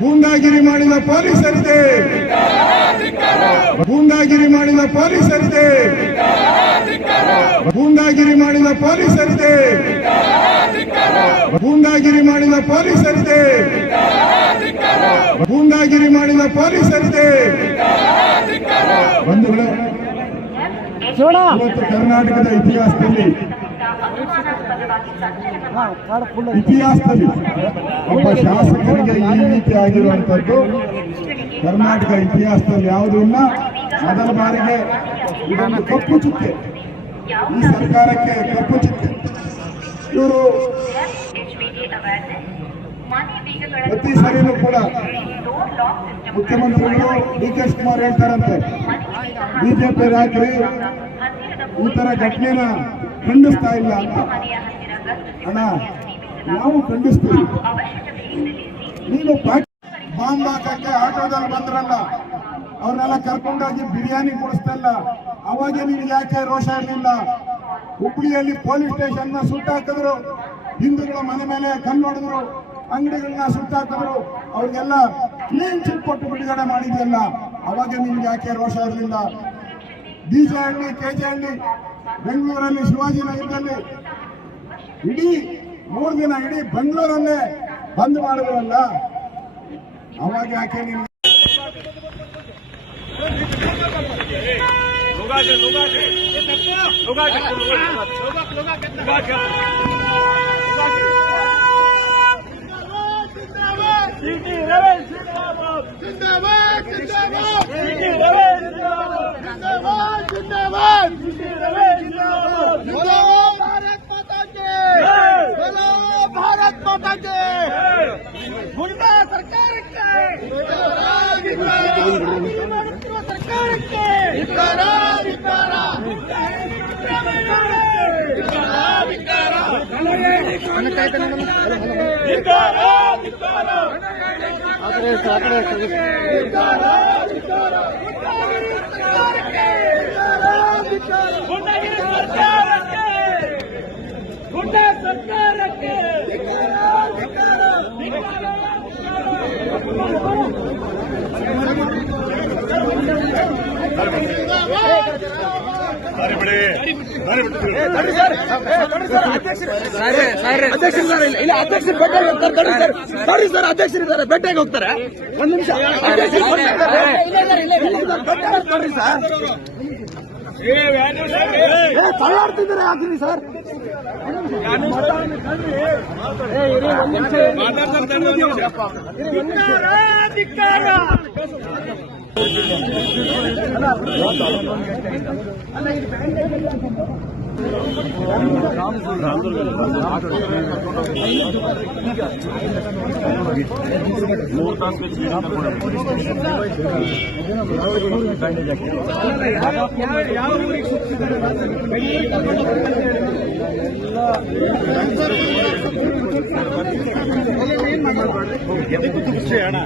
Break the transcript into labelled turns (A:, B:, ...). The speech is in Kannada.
A: ಗೂಂಡಾಗಿರಿ ಮಾಡಿದ ಪೊಲೀಸರಿಗೆ ಗೂಂಡಾಗಿರಿ ಮಾಡಿದ ಪೊಲೀಸರಿಗೆ ಗೂಂಡಾಗಿರಿ ಮಾಡಿದ ಪೊಲೀಸರಿಗೆ ಗೂಂಡಾಗಿರಿ ಮಾಡಿದ ಪೊಲೀಸರಿಗೆ ಗೂಂಡಾಗಿರಿ ಮಾಡಿದ ಪೊಲೀಸರಿಗೆ ಬಂಧುಗಳೇ ಇವತ್ತು ಕರ್ನಾಟಕದ ಇತಿಹಾಸದಲ್ಲಿ ಇತಿಹಾಸದಲ್ಲಿ ಒಬ್ಬ ಶಾಸಕರಿಗೆ ಈ ರೀತಿ ಆಗಿರುವಂತದ್ದು ಕರ್ನಾಟಕ ಇತಿಹಾಸದಲ್ಲಿ ಯಾವುದೂ ಇಲ್ಲ. ಮೊದಲ ಬಾರಿಗೆ ಇದೊಂದು ಕಪ್ಪು ಚುಕ್ಕೆ. ಈ ಸರ್ಕಾರಕ್ಕೆ ಕಪ್ಪು ಚುಕ್ಕೆ. ಇವರು ಪ್ರತಿ ಸರಿನೂ ಕೂಡ ಮುಖ್ಯಮಂತ್ರಿಗಳು ಡಿ ಕೆ ಶಿವಕುಮಾರ್ ಹೇಳ್ತಾರಂತೆ ಬಿಜೆಪಿ ಹಾಕ್ರಿ ಈ ತರ ಘಟನೆನ ಖಂಡಿಸ್ತಾ ಇಲ್ಲ. ಅಣ್ಣ, ನಾವು ಖಂಡಿಸ್ತೀವಿ. ನೀನು ಬಾಂಬ್ ಹಾಕಕ್ಕೆ ಆಟೋದಲ್ಲಿ ಬಂದ್ರಲ್ಲ, ಅವ್ರನ್ನೆಲ್ಲ ಕರ್ಕೊಂಡೋಗಿ ಬಿರಿಯಾನಿ ಕೊಡಿಸ್ತಲ್ಲ ಅವಾಗ ನೀನು ಯಾಕೆ ರೋಷ ಇರಲಿಲ್ಲ. ಹುಬ್ಳಿಯಲ್ಲಿ ಪೊಲೀಸ್ ಸ್ಟೇಷನ್ನ ಸುಟ್ಟಾಕಿದ್ರು ಹಿಂದೂಗಳ ಮನೆ ಮೇಲೆ ಕಣ್ಣು ಹೊಡೆದ್ರು. ಅಂಗಡಿಗಳನ್ನ ಸುಟ್ಟಾಕಿದ್ರು ಅವ್ರಿಗೆಲ್ಲ ಕ್ಲೀನ್ ಚಿಟ್ ಕೊಟ್ಟು ಬಿಡುಗಡೆ ಮಾಡಿದ್ಯಲ್ಲ, ಅವಾಗ ನಿಮ್ಗೆ ಯಾಕೆ ರೋಷ ಇರಲಿಲ್ಲ? ಬೀಜಹಳ್ಳಿ ಕೆಜೆಹಳ್ಳಿ ಬೆಂಗಳೂರಲ್ಲಿ ಶಿವಾಜಿನಗರದಲ್ಲಿ ಇಡೀ ಮೂರು ದಿನ ಇಡೀ ಬೆಂಗಳೂರಲ್ಲೇ ಬಂದ್ ಮಾಡಿದ್ರಲ್ಲ ಅವಾಗ ಯಾಕೆ ನೀವು
B: बोलो ಸರ್ಕಾರಕ್ಕೆ! ಧಿಕ್ಕಾರ, ಧಿಕ್ಕಾರ. ಧಿಕ್ಕಾರ, ಧಿಕ್ಕಾರ. ಗುಂಡಾಗಿರಿ
C: ಇಲ್ಲ ಅಧ್ಯಕ್ಷರು ಬೆಟ್ಟಾಗಿ ಹೋಗ್ತಾರೆ ಸರ್ ತಡಿ ಸರ್ ಅಧ್ಯಕ್ಷರಿದ್ದಾರೆ ಬೆಟ್ಟೆಗೆ ಹೋಗ್ತಾರೆ ಒಂದ್ ನಿಮಿಷ ಅಧ್ಯಕ್ಷರು ತಡ್ರಿ ಸರ್ ತಳ್ಳಾಡ್ತಿದ್ದಾರೆ ಹಾಕಿರಿ ಸರ್ ಮಾತಾಡ್ತಾರೆ ಮೂರು ತಾಸು ಯಾವ ಊರಿಗೆ ಸುತ್ತಿದ್ದಾರೆ ಎದಕ್ಕೂ ತಪ್ಪಿಸಿ ಅಣ್ಣ